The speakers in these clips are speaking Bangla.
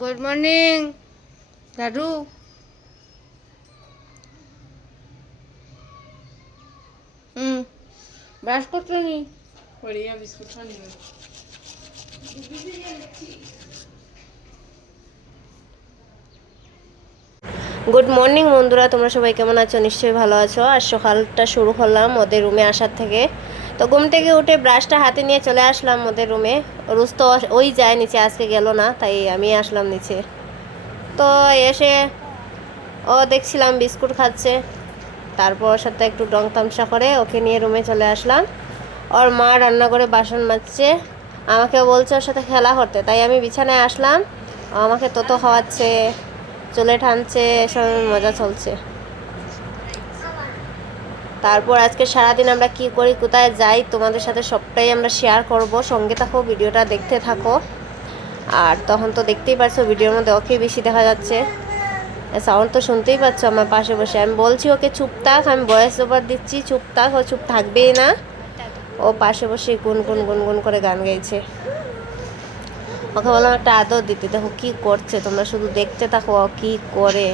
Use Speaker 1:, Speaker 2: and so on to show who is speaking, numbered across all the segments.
Speaker 1: গুড মর্নিং দাদু হুম ব্রাশ করছ নি?
Speaker 2: ওরিয়া বিস্কুট খানি
Speaker 3: গুড মর্নিং বন্ধুরা। তোমরা সবাই কেমন আছো? নিশ্চয়ই ভালো আছো। আর সকালটা শুরু করলাম ওদের রুমে আসার থেকে। তো ঘুম থেকে উঠে ব্রাশটা হাতে নিয়ে চলে আসলাম ওদের রুমে। রুজ তো ওই যায় নিচে, আজকে গেল না, তাই আমি আসলাম নিচে। তো এসে ও দেখছিলাম বিস্কুট খাচ্ছে। তারপর সাথে একটু ডং তামসা করে ওকে নিয়ে রুমে চলে আসলাম। ওর মা রান্না করে বাসন মাজছে। আমাকে বলছে ওর সাথে খেলা করতে, তাই আমি বিছানায় আসলাম। আমাকে তোতো খাওয়াচ্ছে, চলে ঠানছে এসব মজা চলছে। তারপর আজকে সারাদিন আমরা কি করি, কোথায় যাই, তোমাদের সাথে সবটাই আমরা শেয়ার করব। সঙ্গে থাকো, ভিডিওটা দেখতে থাকো। আর তখন তো দেখতেই পারছ, ভিডিওর মধ্যে ওকে বেশি দেখা যাচ্ছে। সাউন্ড তো শুনতেই পাচ্ছ আমার পাশে বসে। আমি বলছি ওকে, চুপ থাক, আমি ভয়েস ওভার দিচ্ছি, চুপ থাক, ও চুপ থাকবেই না। ও পাশে বসে গুন গুন গুন গুন করে গান গাইছে। ওকে বললাম, একটা আদর দিতে, দেখো কি করছে, তোমরা শুধু দেখতে থাকো কি করে?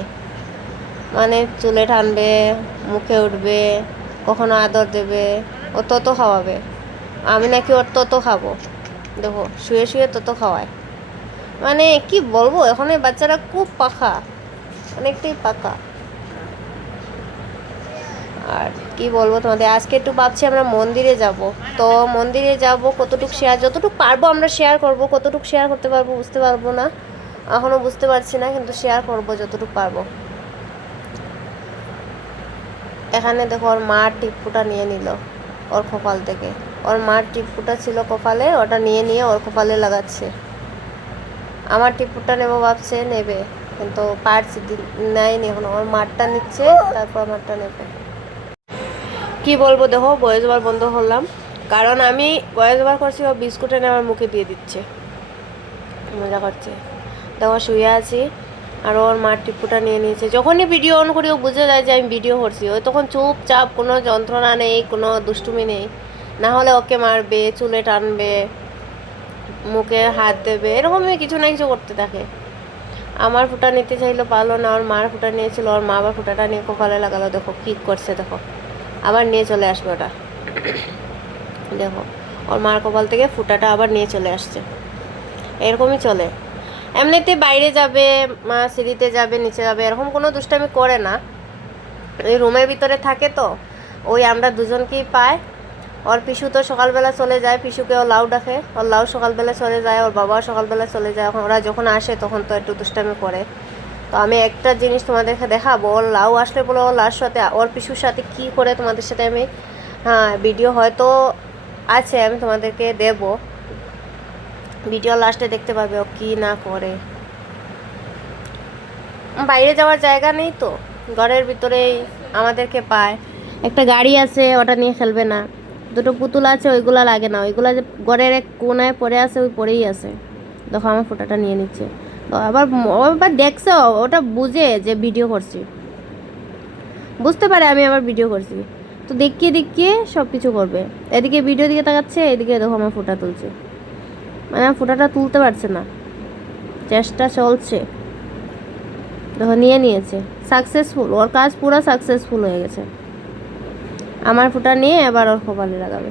Speaker 3: মানে চুলে টানবে, মুখে উঠবে, কখনো আদর দেবে, ও তত খাওয়াবে। আমি নাকি ওর তত খাব। দেখো, শুয়ে শুয়ে তত খাওয়ায়। মানে কি বলব, এখন এই বাচ্চারা খুব পাখা। অনেকটাই পাকা আর কি বলব তোমাদের, আজকে একটু ভাবছি আমরা মন্দিরে যাব। তো মন্দিরে যাব, কতটুকু শেয়ার যতটুকু পারব আমরা শেয়ার করব, কতটুকু শেয়ার করতে পারব বুঝতে পারব না। এখনও বুঝতে পারছি না, কিন্তু শেয়ার করব যতটুকু পারব। এখানে দেখো ওর মার টিপ্পুটা নিয়ে নিল ওর কপাল থেকে। ওর মার টিপ্পুটা ছিল কপালে, ওটা নিয়ে নিয়ে ওর কপালে লাগাচ্ছে। আমার টিপ্পুটা নেব ভাবছে, নেবে। কিন্তু পারছি নেয়নি এখন। ওর মারটা নিচ্ছে, তারপর আমারটা নেবে। কি বলব দেখো, বয়স ওভার বন্ধ করলাম। কারণ আমি বয়স ওভার করছি, ও বিস্কুট এনে আমার মুখে দিয়ে দিচ্ছে। মজা করছে। দেখো শুয়ে আছি। আর ওর মার টিপুটা নিয়ে নিয়েছে। যখনই ভিডিও অন করি, ও বুঝে যায় যে আমি ভিডিও করছি। ও তখন চুপচাপ, কোনো যন্ত্রণা নেই, কোনো দুষ্টুমি নেই। না হলে ওকে মারবে, চুলে টানবে, মুখে হাত দেবে, এরকমই কিছু না কিছু করতে থাকে। আমার ফুটা নিতে চাইলো, পারল না। ওর মার ফুটা নিয়েছিল, ওর মা আবার ফুটাটা নিয়ে কপালে লাগালো। দেখো, কী করছে, দেখো। আবার নিয়ে চলে আসবে ওটা। দেখো, ওর মার কপাল থেকে ফুটাটা আবার নিয়ে চলে আসছে। এরকমই চলে। এমনিতে বাইরে যাবে, মা সিঁড়িতে যাবে, নিচে যাবে, এরকম কোনো দুষ্টামি করে না। ওই রুমের ভিতরে থাকে তো, ওই আমরা দুজনকেই পায় ওর পিসু তো সকালবেলা চলে যায়, পিসুকে ও লাউ ডাকে। ওর লাউ সকালবেলা চলে যায়, ওর বাবাও সকালবেলা চলে যায়। ওরা যখন আসে তখন তো একটু দুষ্টামি করে। তো আমি একটা জিনিস তোমাদেরকে দেখাবো, ওর লাউ আসলে বলে ওর লাউর সাথে, ওর পিসুর সাথে কি করে তোমাদের সাথে আমি হ্যাঁ ভিডিও হয়তো আছে, আমি তোমাদেরকে দেব। ভিডিও লাস্টে দেখতে পাবে ও কি না করে। বাইরে যাওয়ার জায়গা নেই তো, ঘরের ভিতরেই আমাদেরকে পায়। একটা গাড়ি আছে, ওটা নিয়ে খেলবে না। দুটো পুতুল আছে, ওইগুলা লাগে না। ওইগুলো যে ঘরের এক কোনায় পড়ে আছে, ওই পড়েই আছে। দেখো, আমার ফটোটা নিয়ে নিচ্ছে। তো আবার আবার দেখছে ওটা বুঝে যে ভিডিও করছি। বুঝতে পারে আমি আবার ভিডিও করছি। তো দেখিয়ে দেখিয়ে সব কিছু করবে। এদিকে ভিডিও দিকে তাকাচ্ছে, এদিকে দেখো, আমার ফোটা তুলছে। মানে ফোটাটা তুলতে পারছে না। চেষ্টা চলছে। দেখো, নিয়ে নিয়েছে। সাকসেসফুল ওর কাজ পুরো সাকসেসফুল হয়ে গেছে। আমার ফুটা নিয়ে এবার ওর কপালে লাগাবে।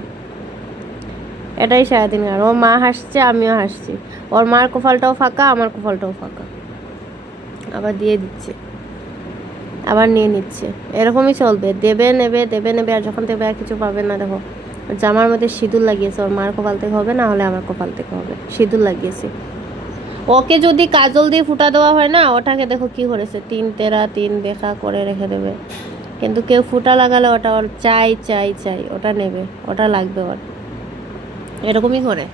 Speaker 3: এটাই সারাদিন আর ওর মা হাসছে, আমিও হাসছি। ওর মার কপালটাও ফাঁকা, আমার কপালটাও ফাঁকা। আবার দিয়ে দিচ্ছে। আবার নিয়ে নিচ্ছে। এরকমই চলবে। দেবে, নেবে দেবে, নেবে, আর যখন দেবে আর কিছু পাবে না, দেখো। জামার মধ্যে সিঁদুর লাগিয়েছে ওর মার কপাল থেকে হবে না হলে আমার কপাল থেকে হবে। সিঁদুর লাগিয়েছে। ওকে যদি কাজল দিয়ে ফুটা দেওয়া হয় না ওটাকে দেখো কি করেছে তিন তেরা তিন দেখা করে রেখে দেবে। কিন্তু কেউ ফুটা লাগালে ওটা ওর চাই চাই চাই ওটা নেবে ওটা লাগবে ওর। এরকমই করে।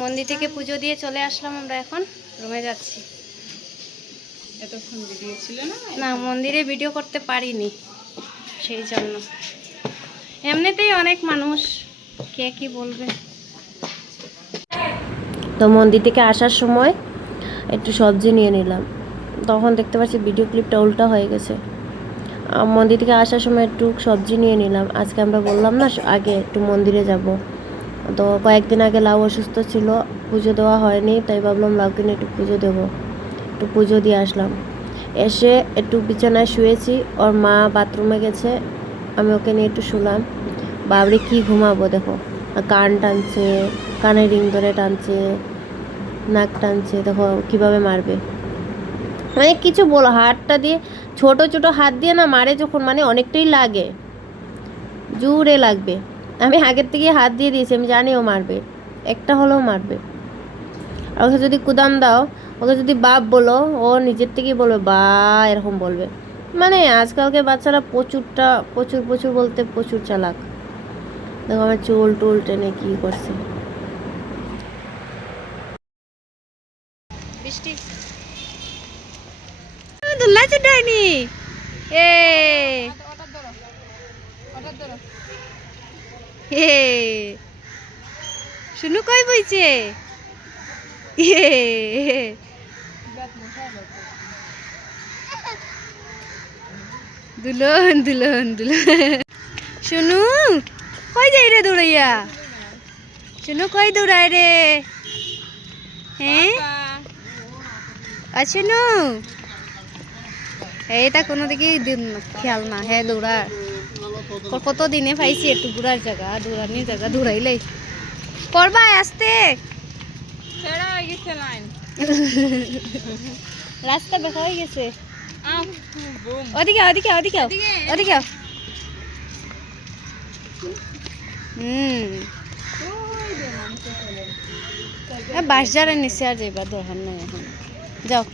Speaker 3: মন্দির থেকে পুজো দিয়ে চলে আসলাম আমরা এখন রুমে যাচ্ছি।
Speaker 2: এতক্ষণ ভিডিও ছিল না?
Speaker 3: না মন্দিরে ভিডিও করতে পারিনি। সেই জন্য। এমনিতেই অনেক মানুষ কে কি বলবে। তো মন্দির থেকে আসার সময় একটু সবজি নিয়ে নিলাম। তখন দেখতে পাচ্ছি ভিডিও ক্লিপটা উল্টা হয়ে গেছে। মন্দির থেকে আসার সময় একটু সবজি নিয়ে নিলাম। আজকে আমরা বললাম না, আগে একটু মন্দিরে যাব। তো কয়েকদিন আগে লাউ অসুস্থ ছিল, পুজো দেওয়া হয়নি, তাই ভাবলাম লাউকে নিয়ে একটু পুজো দেবো। একটু পুজো দিয়ে আসলাম। এসে একটু বিছানায় শুয়েছি, ওর মা বাথরুমে গেছে। আমি ওকে নিয়ে একটু শুলাম। বাবরে কি ঘুমাবো দেখো। কান টানছে, কানে রিং ধরে টানছে, নাক টানছে, দেখো কীভাবে মারবে। মানে কিছু বলো, হাতটা দিয়ে ছোট ছোট হাত দিয়ে না মারে যখন মানে অনেকটাই লাগে। জোরে লাগবে। আমি আগের থেকে হাত দিয়ে দিয়েছি, আমি জানি ও মারবে। একটা হলেও মারবে। আর ওকে যদি কুদাম দাও, ওকে যদি বাপ বলো, ও নিজের থেকেই বলবে বা এরকম বলবে। মানে আজকালকে বাচ্চারা প্রচুরটা প্রচুর প্রচুর বলতে প্রচুর চালাক। দেখো আমার চুল টুল টেনে কি করছে।
Speaker 1: বৃষ্টি। চুটাইনি এ
Speaker 2: ওটার ধরো ওটার ধরো
Speaker 1: হে শুনু কই বইছে? এ। দুলন দুলন দুলন। শুনু কই যাই রে দৌড়াইয়া? শুনু কই দৌড়াই রে? হ্যাঁ আছে নু এইটা কোনো দিকে খেয়াল না হ্যাঁ দৌড়ার। কত দিনে পাইছি একটু ঘুরার জায়গা দৌড়ানির জায়গা দৌড়াইলেই করবাই আসতে।
Speaker 2: ছেড়া গেছে লাইন।
Speaker 1: রাস্তা দেখা হয়ে গেছে। ওদিকে ওদিকে ওদিকে। ওদিকে। হুম। এ বাস যারা নিচে আর যাইবার দরকার নাই এখন। যাও।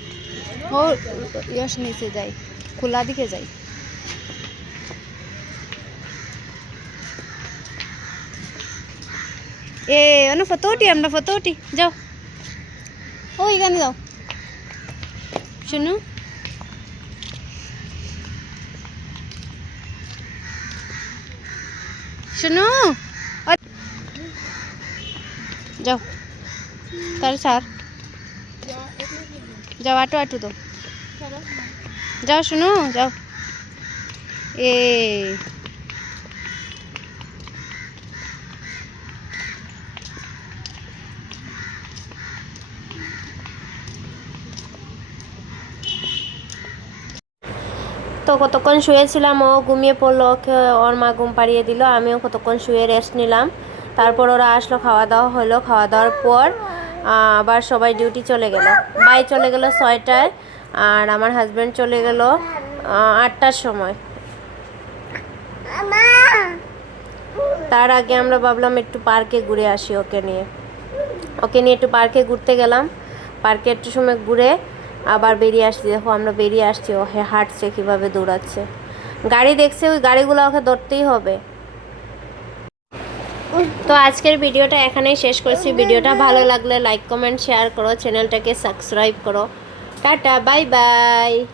Speaker 1: ও ইয়স নিচে যাই। খোলা দিকে যাই। এ অন্য ফটো উঠি আমরা ফটো উঠি। যাও। ও এখানে যাও। শুনু। শুনু। যাও। তাহলে স্যার যাও আটো আটো তো যাও শুনো যাও। এ
Speaker 3: তো কতক্ষণ শুয়েছিলাম, ও ঘুমিয়ে পড়ল, ওকে ওর মা ঘুম পাড়িয়ে দিল, আমিও কতক্ষণ শুয়ে রেস্ট নিলাম। তারপর ওরা আসলো খাওয়া দাওয়া হলো খাওয়া দাওয়ার পর আবার সবাই ডিউটি চলে গেল। বাই চলে গেল ছয়টায়, আর আমার হাজব্যান্ড চলে গেল আটটার সময়। তার আগে আমরা ভাবলাম একটু পার্কে ঘুরে আসি ওকে নিয়ে। ওকে নিয়ে একটু পার্কে ঘুরতে গেলাম। পার্কে একটু সময় ঘুরে আবার বেরিয়ে আসছি। দেখো, আমরা বেরিয়ে আসছি। ও হে- হাঁটছে, কীভাবে দৌড়াচ্ছে। গাড়ি দেখছে, ওই গাড়িগুলো ওকে ধরতেই হবে। তো আজকের ভিডিওটা এখানেই শেষ করছি। ভিডিওটা ভালো লাগলে লাইক কমেন্ট শেয়ার করো। চ্যানেলটাকে সাবস্ক্রাইব করো। Tata bye bye